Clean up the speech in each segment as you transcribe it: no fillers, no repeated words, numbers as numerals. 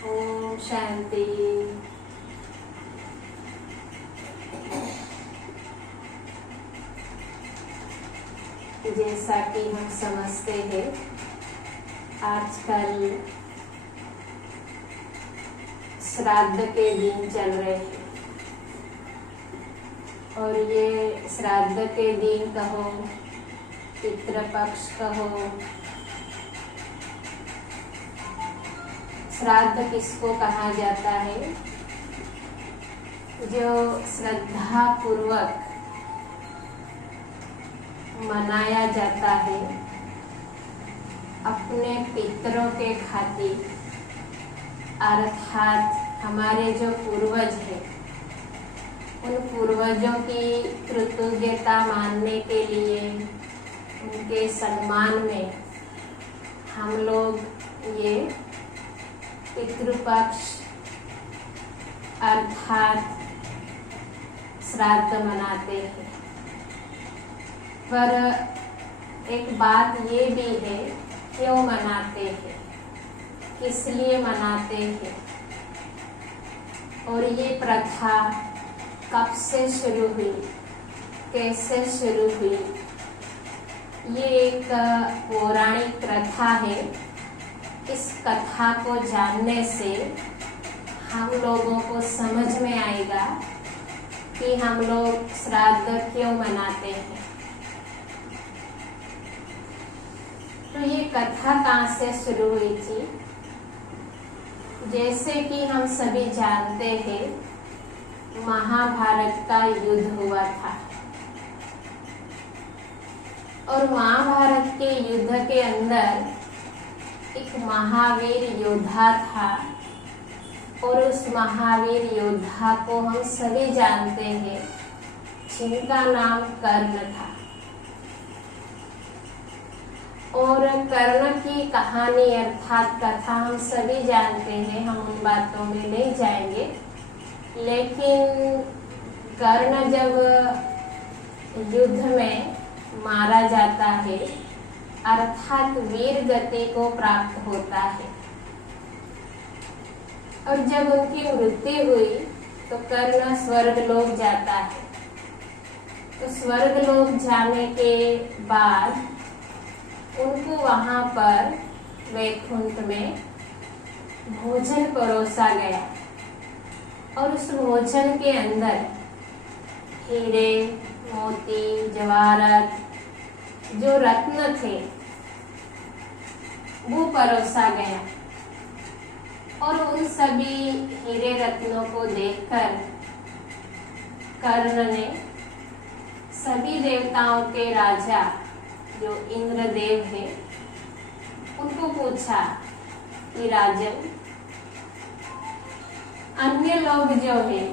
ओम शांति। जैसा कि हम समझते हैं, आजकल श्राद्ध के दिन चल रहे हैं और ये श्राद्ध के दिन कहो, पितृपक्ष कहो, श्राद्ध किसको कहा जाता है? जो श्रद्धा पूर्वक मनाया जाता है अपने पितरों के खातिर, अर्थात हमारे जो पूर्वज हैं उन पूर्वजों की कृतज्ञता मानने के लिए, उनके सम्मान में हम लोग ये पितृपक्ष अर्थात श्राद्ध मनाते हैं। पर एक बात ये भी है, क्यों मनाते हैं, किस लिए मनाते हैं और ये प्रथा कब से शुरू हुई, कैसे शुरू हुई? ये एक पौराणिक प्रथा है। इस कथा को जानने से हम लोगों को समझ में आएगा कि हम लोग श्राद्ध क्यों मनाते हैं। तो ये कथा कहाँ से शुरू हुई थी? जैसे कि हम सभी जानते हैं, महाभारत का युद्ध हुआ था और महाभारत के युद्ध के अंदर एक महावीर योद्धा था और उस महावीर योद्धा को हम सभी जानते हैं, जिनका नाम कर्ण था। और कर्ण की कहानी अर्थात कथा हम सभी जानते हैं, हम उन बातों में नहीं जाएंगे। लेकिन कर्ण जब युद्ध में मारा जाता है अर्थात वीर गति को प्राप्त होता है और जब उनकी मृत्यु हुई तो कर्ण स्वर्गलोक जाता है। तो स्वर्गलोक जाने के बाद उनको वहां पर वैकुंठ में भोजन परोसा गया और उस भोजन के अंदर हीरे, मोती, जवाहरात, जो रत्न थे वो परोसा गया और उन सभी हीरे रत्नों को देखकर कर्ण ने सभी देवताओं के राजा जो इंद्रदेव है उनको पूछा कि राजन, अन्य लोग जो है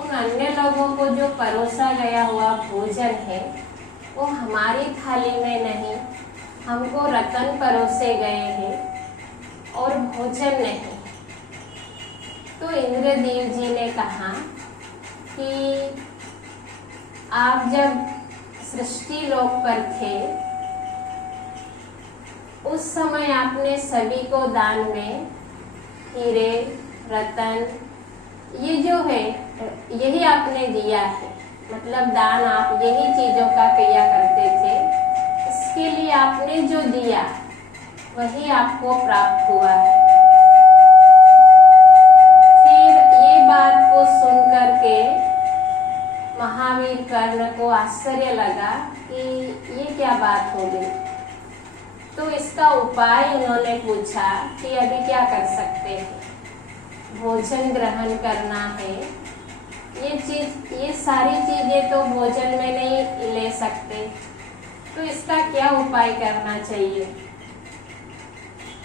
उन अन्य लोगों को जो परोसा गया हुआ भोजन है वो हमारी थाली में नहीं, हमको रत्न परोसे गए हैं और भोजन नहीं। तो इंद्रदेव जी ने कहा कि आप जब सृष्टि लोक पर थे उस समय आपने सभी को दान में हीरे, रतन, ये जो है यही आपने दिया है। मतलब दान आप यही चीजों का किया करते थे, इसके लिए आपने जो दिया वही आपको प्राप्त हुआ है। फिर ये बात को सुन करके महावीर कर्ण को आश्चर्य लगा कि ये क्या बात हो गई। तो इसका उपाय उन्होंने पूछा कि अभी क्या कर सकते हैं, भोजन ग्रहण करना है, ये सारी चीजें तो भोजन में नहीं ले सकते, तो इसका क्या उपाय करना चाहिए।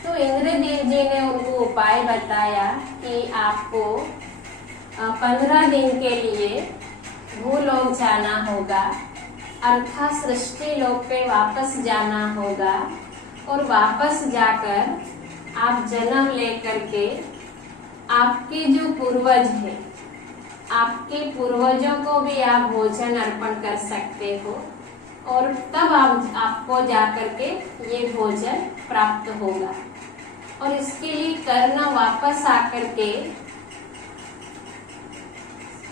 तो इंद्रदेव जी ने उनको उपाय बताया कि आपको 15 दिन के लिए भूलोक जाना होगा, अर्थात सृष्टि लोक पे वापस जाना होगा और वापस जाकर आप जन्म लेकर के आपके जो पूर्वज हैं, आपके पूर्वजों को भी आप भोजन अर्पण कर सकते हो और तब आपको जाकर के ये भोजन प्राप्त होगा। और इसके लिए कर्ण वापस आकर के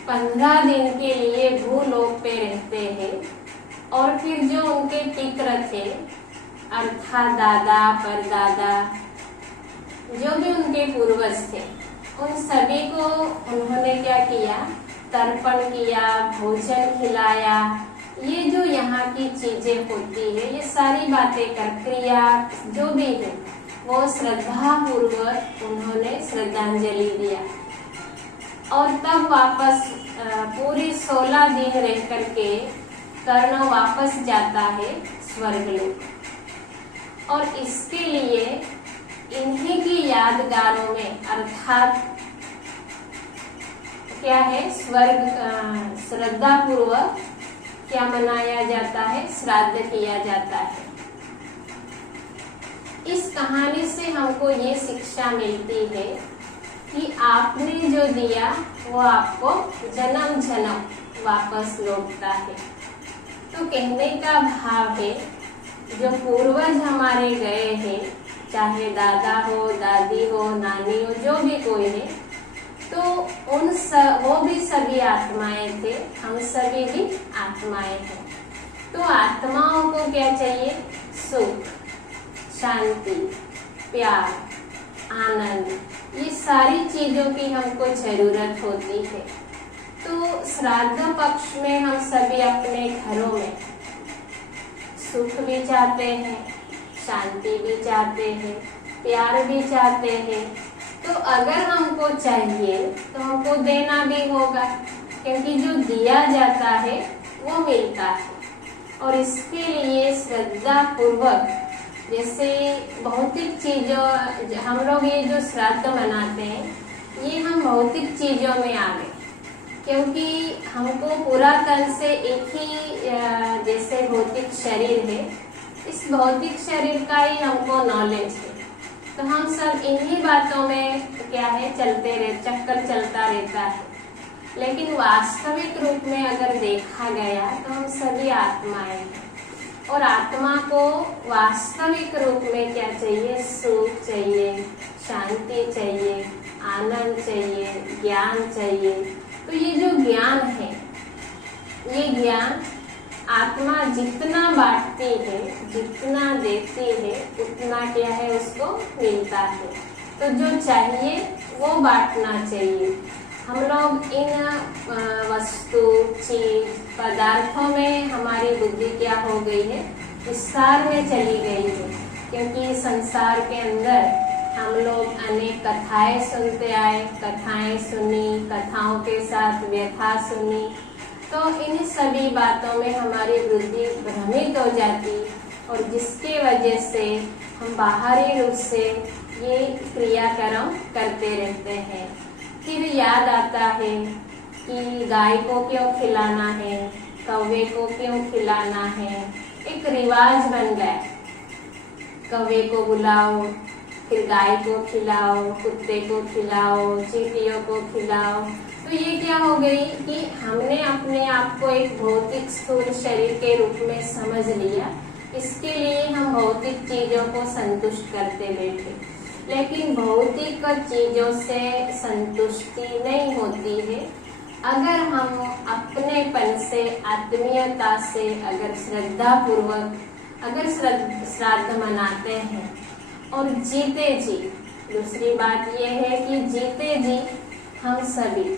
15 दिन के लिए भूलोक पे रहते हैं। और फिर जो उनके पितर थे अर्थात दादा परदादा जो भी उनके पूर्वज थे, उन सभी को उन्होंने क्या किया, तर्पण किया, भोजन खिलाया। ये जो यहाँ की चीजें होती है, ये सारी बातें कर क्रिया जो भी है वो श्रद्धा पूर्वक उन्होंने श्रद्धांजलि दिया। और तब वापस पूरी 16 दिन रह करके कर्ण वापस जाता है स्वर्गलोक। और इसके लिए इन्हीं की यादगारों में अर्थात क्या है, स्वर्ग श्रद्धा पूर्वक क्या मनाया जाता है, श्राद्ध किया जाता है। इस कहानी से हमको ये शिक्षा मिलती है कि आपने जो दिया वो आपको जन्म जन्म वापस लौटता है। तो कहने का भाव है, जो पूर्वज हमारे गए हैं, चाहे दादा हो, दादी हो, नानी हो, जो भी कोई है, तो वो भी सभी आत्माएं थे, हम सभी भी आत्माएं हैं। तो आत्माओं को क्या चाहिए, सुख, शांति, प्यार, आनंद, ये सारी चीजों की हमको जरूरत होती है। तो श्राद्ध पक्ष में हम सभी अपने घरों में सुख भी चाहते हैं, शांति भी चाहते हैं, प्यार भी चाहते हैं। तो अगर हमको चाहिए तो हमको देना भी होगा, क्योंकि जो दिया जाता है वो मिलता है। और इसके लिए श्रद्धा पूर्वक, जैसे भौतिक चीजों, हम लोग ये जो श्राद्ध मनाते हैं, ये हम भौतिक चीजों में आ गए, क्योंकि हमको पुरातन से एक ही जैसे भौतिक शरीर है, इस भौतिक शरीर का ही हमको नॉलेज है। तो हम सब इन्हीं बातों में क्या है, चक्कर चलता रहता है। लेकिन वास्तविक रूप में अगर देखा गया तो हम सभी आत्माएं हैं। और आत्मा को वास्तविक रूप में क्या चाहिए, सुख चाहिए, शांति चाहिए, आनंद चाहिए, ज्ञान चाहिए। तो ये जो ज्ञान है, ये ज्ञान आत्मा जितना बांटती है, जितना देती है, उतना क्या है, उसको मिलता है। तो जो चाहिए वो बांटना चाहिए। हम लोग इन वस्तु, चीज, पदार्थों में हमारी बुद्धि क्या हो गई है, विस्तार में चली गई है। क्योंकि संसार के अंदर हम लोग अनेक कथाएं सुनते आए, कथाएं सुनी, कथाओं के साथ व्यथा सुनी। तो इन सभी बातों में हमारी बुद्धि भ्रमित हो जाती, और जिसके वजह से हम बाहरी रूप से ये क्रियाक्रम करते रहते हैं। फिर याद आता है कि गाय को क्यों खिलाना है, कौवे को क्यों खिलाना है, एक रिवाज बन गया। कौवे को बुलाओ, फिर गाय को खिलाओ, कुत्ते को खिलाओ, चींटियों को खिलाओ। तो ये क्या हो गई कि हमने अपने आप को एक भौतिक स्थूल शरीर के रूप में समझ लिया। इसके लिए हम भौतिक चीजों को संतुष्ट करते बैठे। लेकिन भौतिक चीजों से संतुष्टि नहीं होती है। अगर हम अपनेपन से, आत्मीयता से अगर श्रद्धा पूर्वक अगर श्राद्ध मनाते हैं और जीते जी, दूसरी बात यह है कि जीते जी हम सभी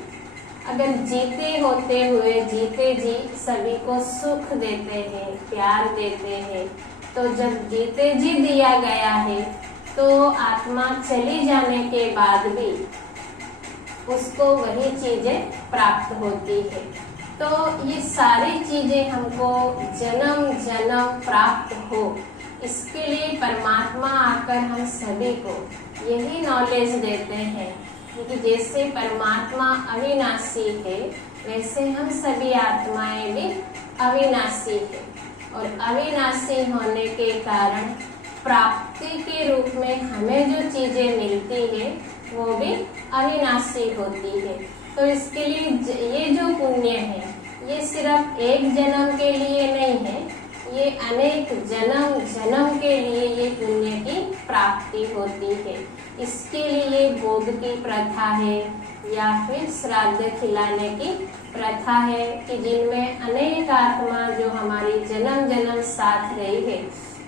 अगर जीते होते हुए जीते जी सभी को सुख देते हैं, प्यार देते हैं, तो जब जीते जी दिया गया है तो आत्मा चली जाने के बाद भी उसको वही चीजें प्राप्त होती है। तो ये सारी चीजें हमको जन्म जन्म प्राप्त हो, इसके लिए परमात्मा आकर हम सभी को यही नॉलेज देते हैं कि जैसे परमात्मा अविनाशी है, वैसे हम सभी आत्माएं भी अविनाशी है। और अविनाशी होने के कारण प्राप्ति के रूप में हमें जो चीजें मिलती है वो भी अविनाशी होती है। तो इसके लिए ये जो पुण्य है, ये सिर्फ एक जन्म के लिए नहीं है, ये अनेक जन्म जन्म के लिए ये पुण्य की प्राप्ति होती है। इसके लिए भोग की प्रथा है या फिर श्राद्ध खिलाने की प्रथा है कि जिनमें अनेक आत्मा जो हमारी जन्म जन्म साथ रही है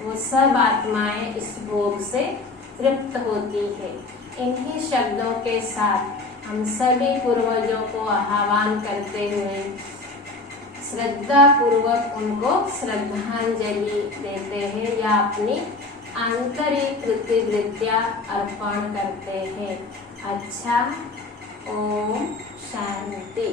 वो सब आत्माएं इस भोग से तृप्त होती है। इन्हीं शब्दों के साथ हम सभी पूर्वजों को आह्वान करते हुए श्रद्धा पूर्वक उनको श्रद्धांजलि देते हैं या अपनी आंतरिक कृतज्ञता अर्पण करते हैं। अच्छा, ओम शांति।